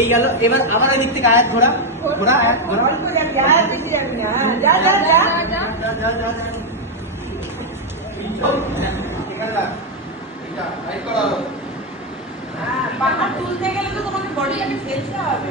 এই গেল। এবার আমাদের দিক থেকে আয়াত ঘোরা ঘোরা আয়াত ঘোরা পাহাড় তুলতে গেলে তো তোমাকে বডি আগে ফেলতে হবে।